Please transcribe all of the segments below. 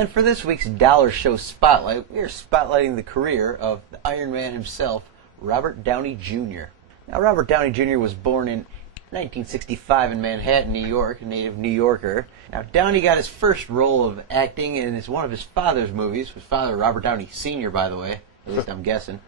And for this week's Dollar Show Spotlight, we are spotlighting the career of the Iron Man himself, Robert Downey Jr. Now, Robert Downey Jr. was born in 1965 in Manhattan, New York, a native New Yorker. Now, Downey got his first role of acting in one of his father's movies. His father, Robert Downey Sr., by the way, at least I'm guessing.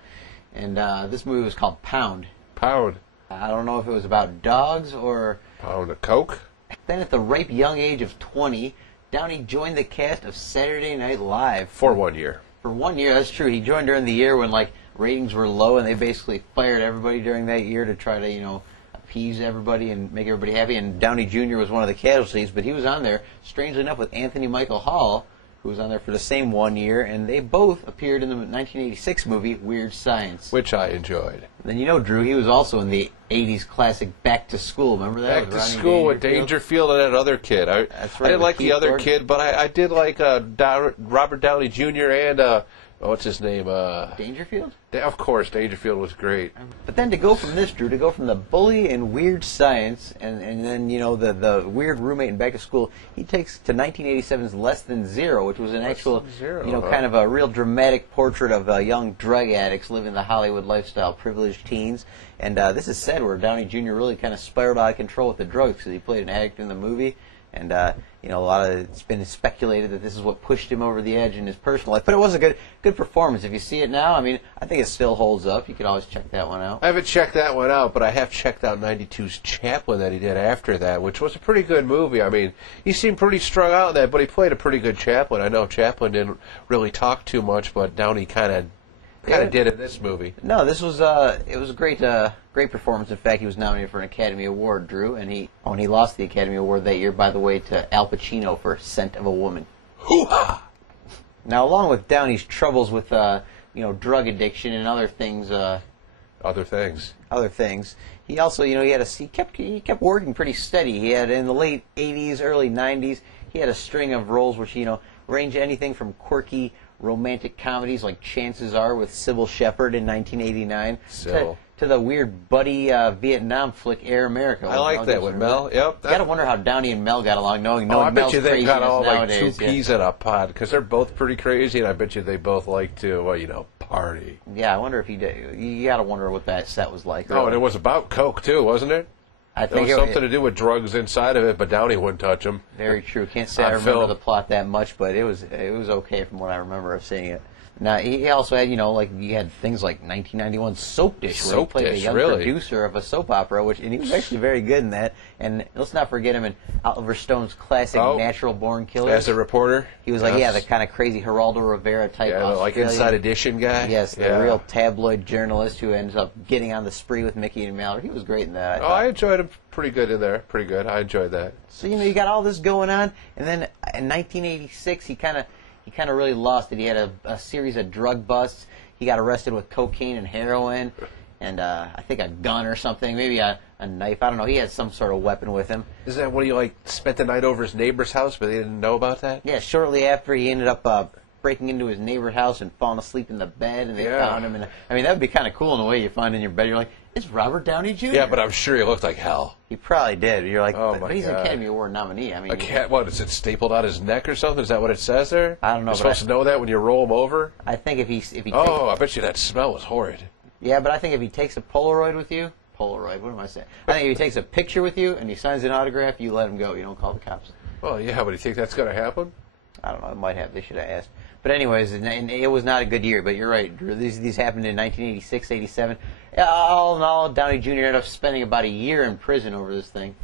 And this movie was called Pound. Pound. I don't know if it was about dogs or... Pound of Coke? Then at the ripe young age of 20, Downey joined the cast of Saturday Night Live. For 1 year. For 1 year, that's true. He joined during the year when, ratings were low, and they basically fired everybody during that year to try to, appease everybody and make everybody happy. And Downey Jr. was one of the casualties, but he was on there, strangely enough, with Anthony Michael Hall, who was on there for the same 1 year, and they both appeared in the 1986 movie Weird Science. Which I enjoyed. Then Drew, he was also in the 80s classic Back to School. Remember that? Back to School with Dangerfield and that other kid. That's right, I didn't like the other Gordon. kid, but I did like Robert Downey Jr. and, what's his name? Dangerfield? Of course, Dangerfield was great. But then to go from this, Drew, to go from the bully in Weird Science and then, the weird roommate in Back to School, he takes to 1987's Less Than Zero, which was an actual, kind of a real dramatic portrait of young drug addicts living the Hollywood lifestyle, privileged teens. And this is said where Downey Jr. really kind of spiraled out of control with the drugs because he played an addict in the movie. And, a lot of it's been speculated that this is what pushed him over the edge in his personal life. But it was a good performance. If you see it now, I think it still holds up. You could always check that one out. I haven't checked that one out, but I have checked out 92's Chaplin that he did after that, which was a pretty good movie. I mean, he seemed pretty strung out in that, but he played a pretty good Chaplin. I know Chaplin didn't really talk too much, but Downey kind of did in this movie. No, this was it was a great performance. In fact, he was nominated for an Academy Award, Drew, and he lost the Academy Award that year, by the way, to Al Pacino for Scent of a Woman. Hoo-ha! Now, along with Downey's troubles with drug addiction and other things. Other things. He also, he kept working pretty steady. He had in the late '80s, early '90s, he had a string of roles which ranged anything from quirky romantic comedies like Chances Are with Sybil Shepherd in 1989 to the weird buddy Vietnam flick Air America. I like that with Mel. Yep. You got to wonder how Downey and Mel got along, knowing I bet Mel's you they got all nowadays. two peas in a pod because they're both pretty crazy, and I bet you they both like to, party. Yeah, I wonder if he did. You got to wonder what that set was like. Oh, and it was about Coke too, wasn't it? I think there was something to do with drugs inside of it, but Downey wouldn't touch them. Very true. Can't say I remember the plot that much, but it was okay from what I remember of seeing it. Now, he also had, you had things like 1991 Soap Dish, where he played a young producer of a soap opera, and he was actually very good in that. And let's not forget him in Oliver Stone's classic Natural Born Killers. As a reporter? He was the kind of crazy Geraldo Rivera type Australian, like Inside Edition guy? Yes, the real tabloid journalist who ends up getting on the spree with Mickey and Mallory. He was great in that. I enjoyed him pretty good in there. Pretty good. I enjoyed that. So, you got all this going on, and then in 1986, he kind of really lost it. He had a series of drug busts. He got arrested with cocaine and heroin, and I think a gun or something, maybe a knife. I don't know. He had some sort of weapon with him. Is that when he spent the night over his neighbor's house, but they didn't know about that? Yeah. Shortly after, he ended up breaking into his neighbor's house and falling asleep in the bed, and they found him. And that would be kind of cool in a way. You find in your bed, you're like, it's Robert Downey Jr. Yeah, but I'm sure he looked like hell. He probably did. You're like, oh but he's an Academy Award nominee. What, is it stapled on his neck or something? Is that what it says there? I don't know. You're supposed to know that when you roll him over? I think if he I bet you that smell was horrid. Yeah, but I think if he takes a Polaroid with you, what am I saying? I think if he takes a picture with you and he signs an autograph, you let him go. You don't call the cops. Well, yeah, but do you think that's going to happen? I don't know. It might have. They should have asked. But anyways, it was not a good year. But you're right, Drew. These happened in 1986, 87. All in all, Downey Jr. ended up spending about a year in prison over this thing.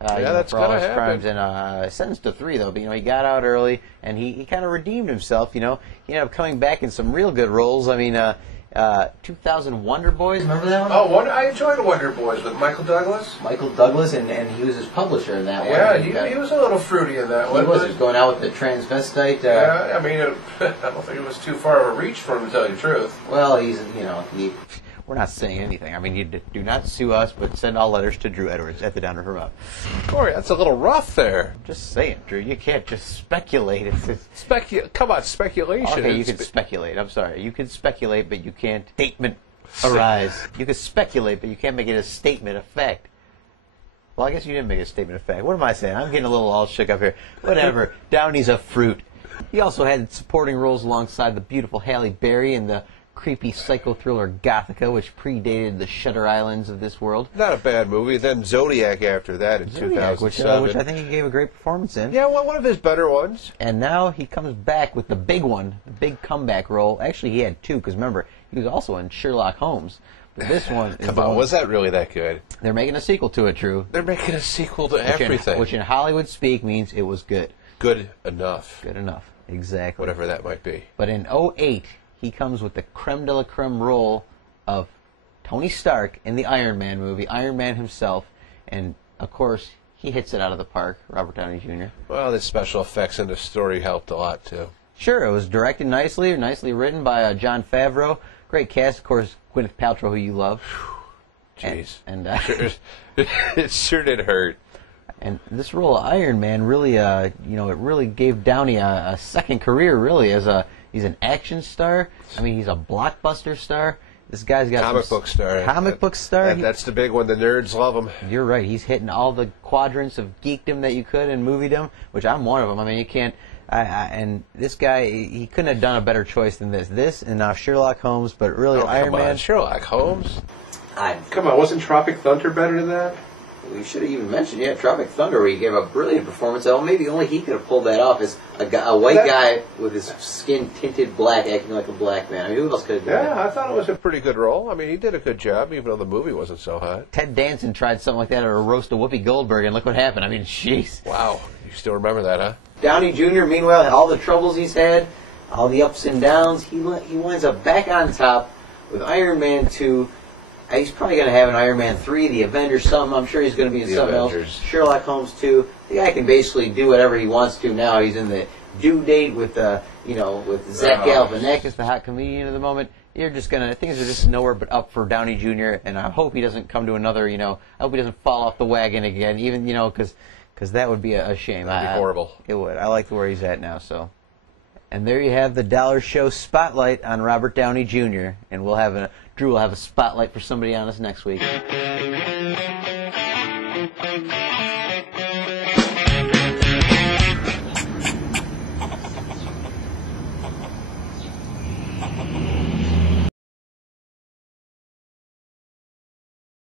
That's for all his happen. crimes, and sentenced to 3 though. But he got out early, and he kind of redeemed himself. He ended up coming back in some real good roles. 2000 Wonder Boys, remember that one? Oh, I enjoyed Wonder Boys with Michael Douglas. Michael Douglas, and he was his publisher in that one. Yeah, he was a little fruity in that one. He was going out with the transvestite. I don't think it was too far of a reach for him, to tell you the truth. Well, we're not saying anything. You do not sue us, but send all letters to Drew Edwards at the Down River Up. Corey, that's a little rough there. Just saying, Drew. You can't just speculate. Come on, speculation. Okay, you can speculate. I'm sorry. You can speculate, but you can't statement arise. You can speculate, but you can't make it a statement of fact. Well, I guess you didn't make a statement of fact. What am I saying? I'm getting a little all shook up here. Whatever. Downey's a fruit. He also had supporting roles alongside the beautiful Halle Berry in the creepy psycho thriller Gothica, which predated the Shutter Islands of this world. Not a bad movie. Then Zodiac after that in 2007. Which I think he gave a great performance in. Yeah, well, one of his better ones. And now he comes back with the big one, the big comeback role. Actually, he had two, because remember, he was also in Sherlock Holmes. But this one is Come on, was that really that good? They're making a sequel to it, Drew. They're making a sequel to everything. Which in Hollywood speak means it was good. Good enough. Good enough, exactly. Whatever that might be. But in '08, he comes with the creme de la creme role of Tony Stark in the Iron Man movie, Iron Man himself, and of course he hits it out of the park, Robert Downey Jr. Well, the special effects and the story helped a lot too. Sure, it was directed nicely written by Jon Favreau. Great cast, of course, Gwyneth Paltrow, who you love. Jeez. And it sure did hurt. And this role of Iron Man really, it really gave Downey a second career, really, he's an action star. I mean, he's a blockbuster star. This guy's got comic book star. Comic book star. That's the big one. The nerds love him. You're right. He's hitting all the quadrants of geekdom that you could in moviedom, which I'm one of them. I mean, you can't. And this guy, he couldn't have done a better choice than this. This and now Sherlock Holmes, but really Iron Man. Sherlock Holmes. Come on, wasn't Tropic Thunder better than that? We should have even mentioned, Tropic Thunder, where he gave a brilliant performance. Oh, maybe only he could have pulled that off as a white guy with his skin tinted black, acting like a black man. I mean, who else could have done that? Yeah, I thought it was a pretty good role. I mean, he did a good job, even though the movie wasn't so hot. Ted Danson tried something like that at a roast of Whoopi Goldberg, and look what happened. I mean, jeez. Wow, you still remember that, huh? Downey Jr., meanwhile, all the troubles he's had, all the ups and downs, he winds up back on top with Iron Man 2. He's probably going to have an Iron Man 3, the Avengers, something. I'm sure he's going to be in something else. Sherlock Holmes 2. The guy can basically do whatever he wants to now. He's in the Due Date with with Zach Galifianakis, the hot comedian of the moment. Things are just nowhere but up for Downey Jr. And I hope he doesn't come to another. I hope he doesn't fall off the wagon again. Even because that would be a shame. That'd be horrible. It would. I like where he's at now. So. And there you have the Dollar Show spotlight on Robert Downey Jr. And Drew will have a spotlight for somebody on us next week.